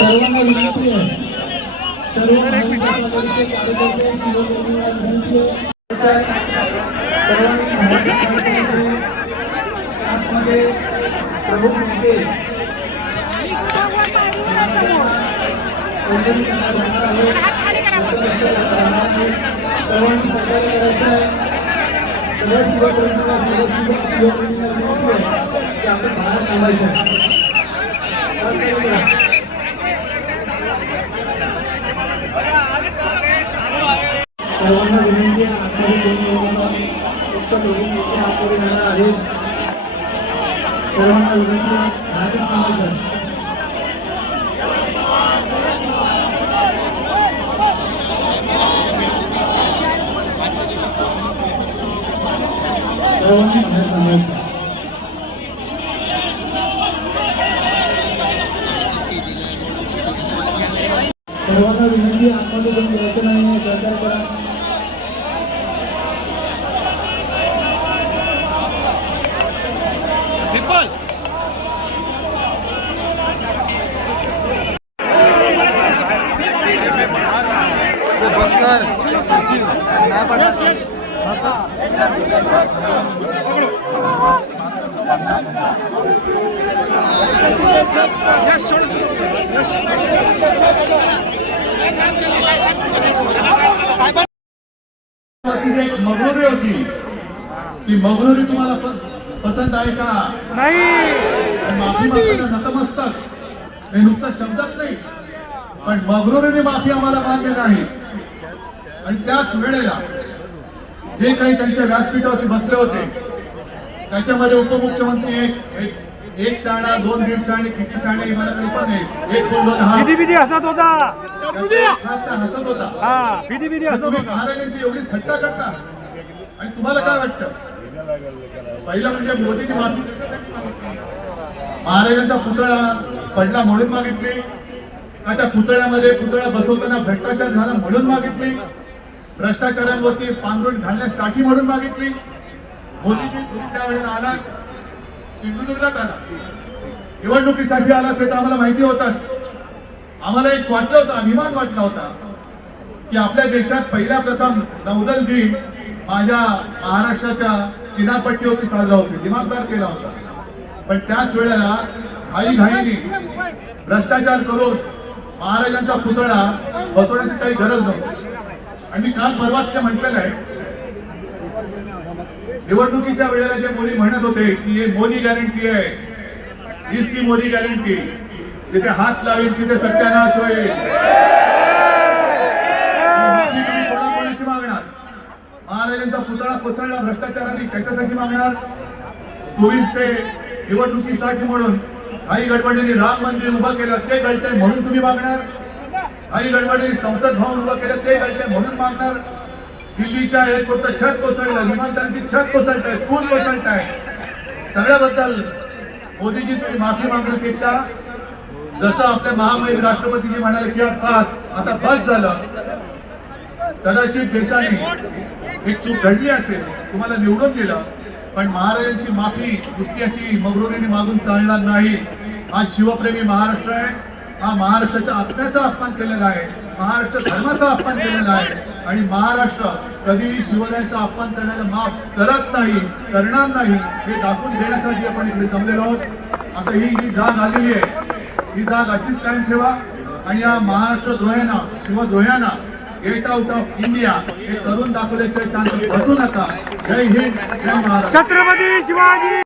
सर्वांना विनंती आहे, सर्व महानगरपालिकेचे कार्यकर्ते शिवसेनेला विनंती आहे, सर्वांनी आतमध्ये प्रमुख नेते सर्वांनी सहकार्य करायचं आहे. सर्व शिवप्रेमींना विनंती आहे की आपण बाहेर थांबायचं आहे. सर्वांना विनंती आहे, आतमध्ये दोन आतमध्ये जाणार आहेत. सर्वांना विनंती आहे, बाहेर थांबायचं. सर्वांनी बाहेर थांबायचं. सर्वांना विनंती आतमध्ये कोणी यायचं नाही, सहकार्य करा. मगरुरी होती ती मगरुरी तुम्हाला पसंत आहे का? नाही. माफी मागताना नतमस्तक हे नुसतं शब्दात नाही, पण मगरुरीने माफी आम्हाला मान्य नाही. आणि त्याच वेळेला जे काही त्यांच्या व्यासपीठावरती बसले होते त्याच्यामध्ये उपमुख्यमंत्री एक शाळा 2-1.5 शाळे किती शाळे मला कल्पना नाही, एक बोललो हसत होता हसत होता. महाराजांची एवढी थट्टा करता. आणि तुम्हाला काय वाटतं, पहिला म्हणजे मोदीची माफी महाराजांचा पुतळा पडला म्हणून मागितली का त्या पुतळ्यामध्ये पुतळा बसवताना भ्रष्टाचार झाला म्हणून मागितली, भ्रष्टाचारांवरती पांघरून घालण्यासाठी म्हणून मागितली? मोदीजी तुम्ही त्यावेळेला आला, सिंधुदुर्गात आला, निवडणुकीसाठी आला, ते तर आम्हाला माहिती होताच. आम्हाला एक वाटलं होतं, अभिमान वाटला होता की आपल्या देशात पहिला प्रथम नौदल दिन माझ्या महाराष्ट्राच्या किनारपट्टीवरती साजरा होतो, दिमागदार केला होता. पण त्याच वेळेला घाईघाईने भ्रष्टाचार करून महाराजांचा पुतळा बसवण्याची काही गरज नव्हती. आणि मी काल परवाच म्हटलेलं आहे, निवडणुकीच्या वेळेला जे मोदी म्हणत होते की हे मोदी गॅरंटी आहे, हीच ती मोदी गॅरंटी, जिथे हात लावेल तिथे सत्यानाश होईल. कोणाची मागणार? महाराजांचा पुतळा कोसळला भ्रष्टाचाराने, त्याच्यासाठी मागणार? 24 ते निवडणुकीसाठी म्हणून काही गडबडीने राम मंदिर उभं केलं, ते गळतंय म्हणून तुम्ही मागणार? काही गडबडीने संसद भवन उभं केलं, ते गळतंय म्हणून मागणार? दिल्लीच्या एअरपोर्टचं छत कोसळलं, विमानतळाची छत कोसळतंय, पूल कोसळतंय, सगळ्याबद्दल मोदीजी तुम्ही माफी मागण्यापेक्षा जसं आपल्या महामहिम राष्ट्रपतीजी म्हणाले की आता बस झालं, कदाचित देशाने एक चूक घडली असेल, तुम्हाला निवडून दिलं, पण महाराजांची माफी नुसत्याची मगरुरीने मागून चालणार नाही. हा शिवप्रेमी महाराष्ट्र आहे, हा महाराष्ट्राच्या आत्म्याचा अपमान केलेला आहे, महाराष्ट्र धर्माचा अपमान केलेला आहे. आणि महाराष्ट्र कधीही शिवरायांचा अपमान करण्याला माफ करत नाही, करणार नाही, हे दाखवून देण्यासाठी आपण इकडे जमलेलो आहोत. आता ही जाग आलेली आहे, ही जाग अशीच कायम ठेवा. आणि या महाराष्ट्र द्रोह्यांना, शिवद्रोह्यांना गेट आउट ऑफ इंडिया हे करून दाखवल्याशिवाय शांत बसू नका. जय हिंद, जय महाराष्ट्र. छत्रपती शिवाजी.